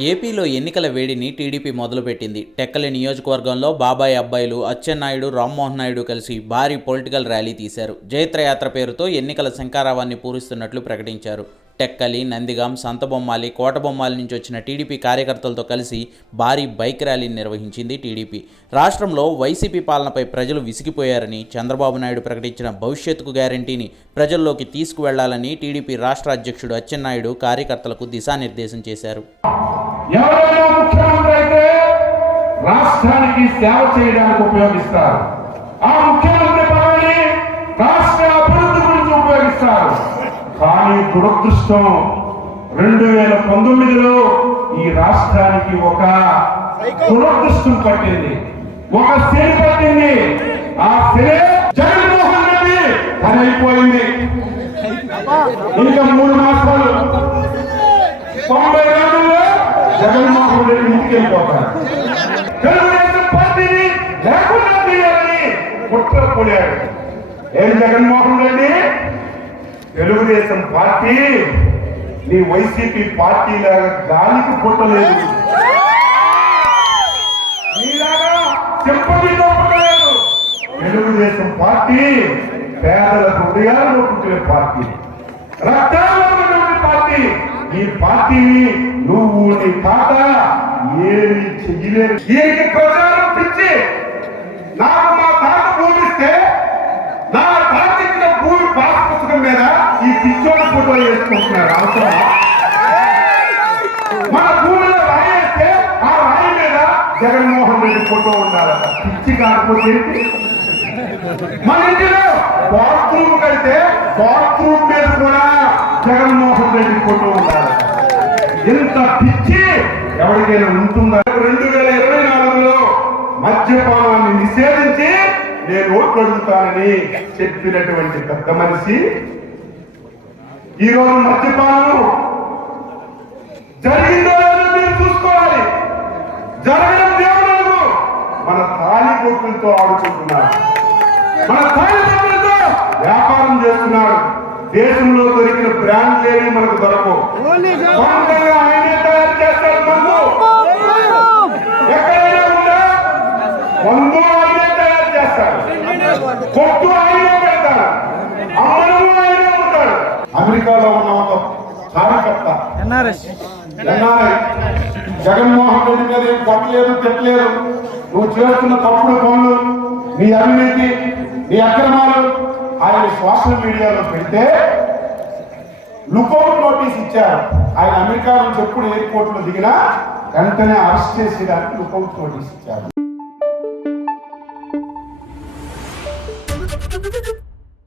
ఏపీలో ఎన్నికల వేడిని టీడీపీ మొదలుపెట్టింది. టెక్కలి నియోజకవర్గంలో బాబాయ్ అబ్బాయిలు అచ్చెన్నాయుడు రామ్మోహన్ నాయుడు కలిసి భారీ పొలిటికల్ ర్యాలీ తీశారు. జైత్రయాత్ర పేరుతో ఎన్నికల శంకారావాన్ని పూరిస్తున్నట్లు ప్రకటించారు. టెక్కలి నందిగాం సంతబొమ్మాలి కోటబొమ్మాలి నుంచి వచ్చిన టీడీపీ కార్యకర్తలతో కలిసి భారీ బైక్ ర్యాలీని నిర్వహించింది టీడీపీ. రాష్ట్రంలో వైసీపీ పాలనపై ప్రజలు విసిగిపోయారని చంద్రబాబు నాయుడు ప్రకటించిన భవిష్యత్తుకు గ్యారంటీని ప్రజల్లోకి తీసుకువెళ్ళాలని టీడీపీ రాష్ట్ర అధ్యక్షుడు అచ్చెన్నాయుడు కార్యకర్తలకు దిశానిర్దేశం చేశారు. ఎవరైనా ముఖ్యమంత్రి అయితే రాష్ట్రానికి సేవ చేయడానికి ఉపయోగిస్తారు. ఆ ముఖ్యమంత్రి పదవిని రాష్ట్ర అభివృద్ధి గురించి ఉపయోగిస్తారు. కానీ దురదృష్టం రెండు వేల పంతొమ్మిదిలో ఈ రాష్ట్రానికి ఒక దురదృష్టం పట్టింది. ఒక శని పట్టింది. ఆ శని జగన్మోహన్ రెడ్డి పని అయిపోయింది ఇంకా మూడు మాసాలు. తొంభై రోజుల్లో జగన్మోహన్ రెడ్డి ఇంటికి వెళ్ళిపోతారు తెలుగుదేశం పార్టీని లేకుండా చేయాలని కుట్ర పోయాడు ఏం జగన్మోహన్ రెడ్డి తెలుగుదేశం పార్టీ నీ వైసీపీ పార్టీ లాగా గాలికి పుట్టలేదు. తెలుగుదేశం పార్టీ పేదల హృదయాల్లో పుట్టిన పార్టీ. రక్తాల్లో పార్టీ. ఈ పార్టీని నువ్వు నీ తాత ఏమి చెయ్యలేదు. దీనికి ప్రచారం పిచ్చి. నాకు మా తాత భూమిస్తే నా తాత ఇచ్చిన భూమి పాస్ పుస్తకం మీద ఈ పిచ్చోడి ఫోటో వేసుకుంటున్నారు అవసరం మన భూమిలో రాయేస్తే ఆ రాయి మీద జగన్మోహన్ రెడ్డి ఫోటో ఉండాలట. పిచ్చి కాకపోతే మన ఇంటిలో బాత్రూమ్ కడితే బాత్రూమ్ మీద కూడా జగన్మోహన్ రెడ్డి ఫోటో ఉండాలి ఇంత పిచ్చి ఎవరికైనా ఉంటుందా? రెండు వేల ఇరవై నాలుగులో మద్యపానాన్ని నిషేధించి నేను ఓట్లు అడుగుతానని చెప్పినటువంటి పెద్ద మనిషి ఈ రోజు మద్యపానం జరిగిందో మీరు చూసుకోవాలి. జరగడం దేవుడు మన తాళి కొట్టులతో ఆడుకుంటున్నారు మన తాలిబాన్లతో వ్యాపారం చేస్తున్నాడు. దేశంలో దొరికి బ్రాండ్ లేని మనకు దొరకవు సొంతంగా ఆయనే తయారు చేస్తాడు మందు ఎక్కడైనా ఉందా మందు ఆయనే తయారు చేస్తాడు. కొట్టు ఆయనే అమ్మడము ఆయనే ఉంటాడు. అమెరికాలో ఉన్న ఒక కార్యకర్త జగన్మోహన్ రెడ్డి మీద ఏం కొట్టలేదు తిట్టలేదు. నువ్వు చేస్తున్న తప్పుడు పనులు నీ అవినీతి నీ అక్రమాలు ఆయన సోషల్ మీడియాలో పెడితే లుకౌట్ నోటీస్ ఇచ్చారు. ఆయన అమెరికా నుంచి ఎప్పుడు ఎయిర్పోర్ట్లో దిగినా వెంటనే అరెస్ట్ చేసేదానికి లుకౌట్ నోటీస్ ఇచ్చారు.